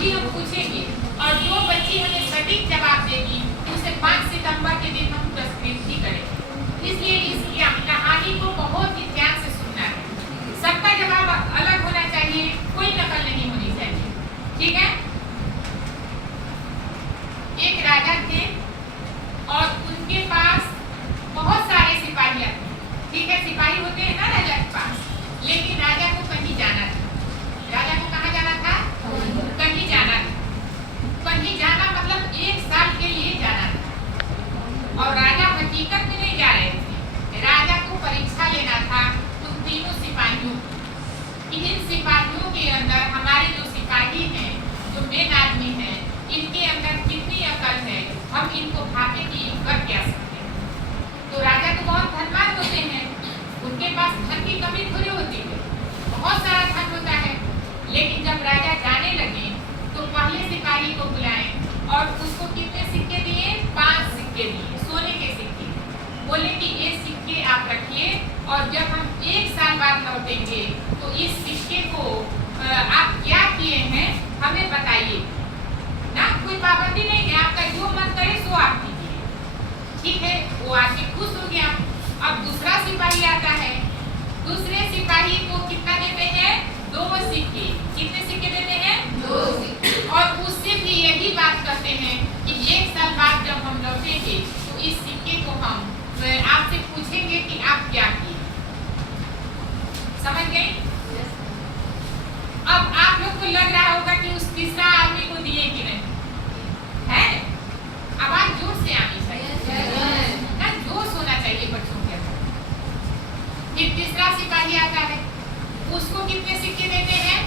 अभी हम पूछेंगे और जो बच्ची हमें सटीक जवाब देगी उसे 5 सितंबर के दिन हम पुरस्कृत भी करेंगे। इसलिए इस कहानी को बहुत ही ध्यान से सुनना है। सबका जवाब अलग होना चाहिए, कोई नकल नहीं होनी चाहिए, ठीक है। एक राजा थे और उनके पास बहुत सारे सिपाही थे, ठीक है। सिपाही होते हैं ना राजा के पास, लेकिन राजा को कहीं जाना था। राजा को कहाँ जाना था? कहीं जाना था। कहीं जाना मतलब 1 साल के लिए जाना था। और राजा हकीकत में नहीं जा रहे थे, राजा को परीक्षा लेना था उन तीनों सिपाहियों की। इन सिपाहियों के अंदर हमारे जो सिपाही हैं, जो मेन आदमी हैं, इनके अंदर कितनी अकल है, हम इनको भागे की कर क्या सकते हैं। तो राजा तो बहुत धनवान होते हैं, उनके पास धन की कमी थोड़ी होती है, बहुत सारा धन होता है। लेकिन जब राजा जाने लगे तो पहले सिपाही को बुलाए और उसको कितने सिक्के दिए? 5 सिक्के दिए, सोने के सिक्के। बोले कि ये सिक्के आप रखिए और जब हम 1 साल बाद लौटेंगे तो इस सिक्के को आप क्या किए हैं हमें बताइए ना। कोई पाबंदी नहीं है, आपका जो मन करे सो आप कीजिए, ठीक है। वो आके खुश हो गया। अब दूसरा सिपाही आता है, दूसरे सिपाही को कितना देते हैं? 2 सिक्के। कितने सिक्के देते हैं? 2 सिक्के। और उससे भी यही बात करते हैं कि 1 साल बाद जब हम लौटेंगे तो इस सिक्के को हम आपसे पूछेंगे कि आप क्या किए। समझ गए? अब आप लोग को लग रहा होगा कि उस तीसरा आदमी को दिए कि नहीं, है? आवाज जोर से आनी चाहिए ना, जोश होना चाहिए बच्चों के अंदर। फिर तीसरा सिपाही आता है, उसको कितने सिक्के देते हैं?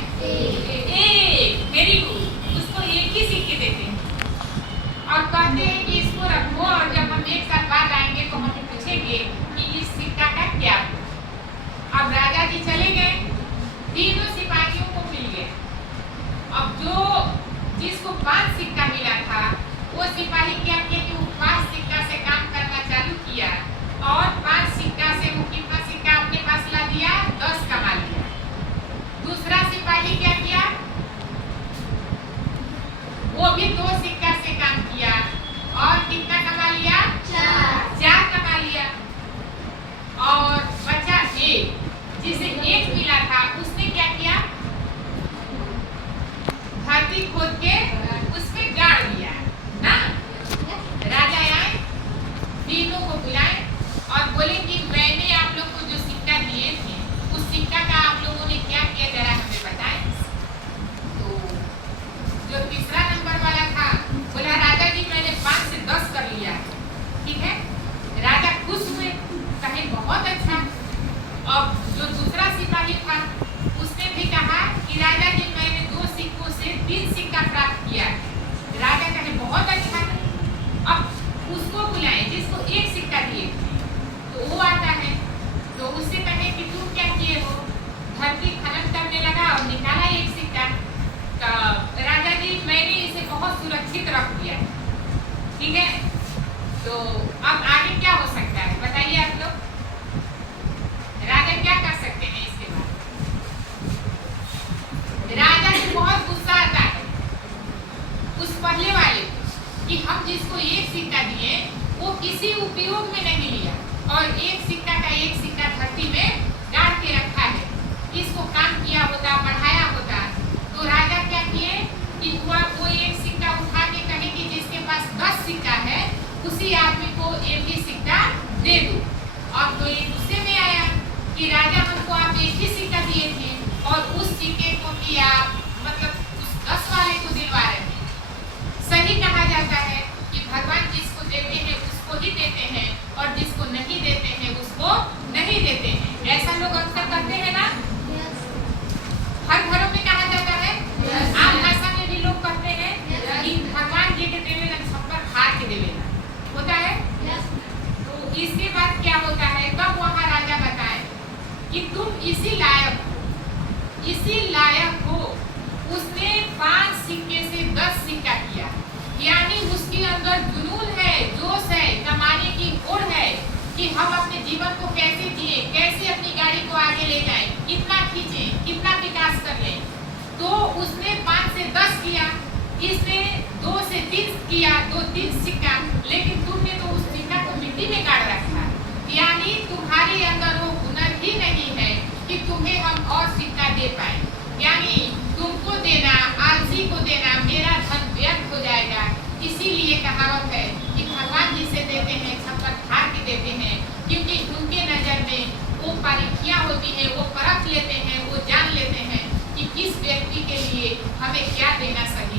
1। वेरी गुड, उसको 1 ही सिक्के देते हैं और कहते हैं कि इसको रखो और जब हम 1 साल बाद आएंगे तो हम पूछेंगे कि इस सिक्का का क्या हुआ। अब राजा जी चले गए, तीनों सिपाहियों को मिल गए। अब जिसको 5 सिक्का मिला था वो सिपाही क्या किया कि वो 5 सिक्का से काम करना चालू किया और 5 सिक्का से वो कितना सिक्का अपने पास ला दिया? 10 कमा लिया। दूसरा सिपाही क्या किया? वो भी 2 सिक्का से काम किया और कितना कमा लिया? 4 कमा लिया। और बचा 1, जिसे 1 मिला था उसने क्या किया? धरती खोद के उसमें गाड़ दिया ना। राजा आए, तीनों को बुलाए और बोले कि मैंने आप लोग को जो सिक्का दिए थे उस सिक्का का आप लोगों ने क्या किया जरा हमें बताएं। तो जो तीसरा नंबर वाला था बोला राजा जी मैंने 5 से 10 कर लिया, ठीक है। राजा खुश हुए, कहे बहुत अच्छा। अब जो दूसरा सिपाही था उसने भी कहा कि राजा जी मैंने 2 सिक्कों से 3 सिक्का प्राप्त किया। राजा कहे बहुत अच्छा। अब उसको बुलाए जिसको 1 सिक्का दिए थे, तो वो आता है तो उससे कहे कि तुम क्या किए हो? धरती खनन करने लगा और निकाला 1 सिक्का। राजा जी मैंने इसे बहुत सुरक्षित रख दिया, ठीक है। तो अब आगे क्या हो सकता है बताइए आप लोग? राजा क्या कर सकते हैं इसके बाद? राजा को बहुत गुस्सा आता है उस पहले वाले कि हम जिसको 1 सिक्का दिए वो किसी उपयोग में नहीं लिया और 1 सिक्का का 1 सिक्का धरती में गाड़ के रखा है। इसको काम किया होता, बढ़ाया होता। तो राजा क्या किए कि वो 1 सिक्का उठा के कहे कि जिसके पास 10 सिक्का है उसी आदमी को 1 ही सिक्का दे दो। अब तो ये गुस्से में आया कि राजा हमको आप 1 ही सिक्का दिए थे और उस सिक्के को भी आप मतलब उस 10 वाले को दिलवा रहे हैं। सही कहा जाता है कि भगवान जिसको देते हैं उसको ही देते हैं और जिसको नहीं देते हैं उसको नहीं देते हैं। ऐसा लोग अक्सर करते हैं ना, हर घरों में कहा जाता है। आम भाषा में भी लोग कहते हैं कि भगवान जी के देवेला छप्पर खा के देवेला होता है। तो इसके बाद क्या होता है, कब वहाँ राजा बताए कि तुम इसी लायक हो। उसने 5 सिक्के से 10 सिक्का किया, यानी उसके अंदर जुनून है, जोश है, कमाने की होड़ है कि हम अपने जीवन को कैसे जिए, कैसे अपनी गाड़ी को आगे ले जाएं, कितना खींचें, कितना विकास कर लें। तो उसने 5 से 10 किया। दे पाए। यानी तुमको देना, आलसी को देना, मेरा धन व्यर्थ हो जाएगा। इसीलिए कहावत है कि भगवान जिसे देते हैं सब पर ठार के देते हैं, क्योंकि उनके नजर में वो बारीकियां होती हैं, वो परख लेते हैं, वो जान लेते हैं कि किस व्यक्ति के लिए हमें क्या देना सही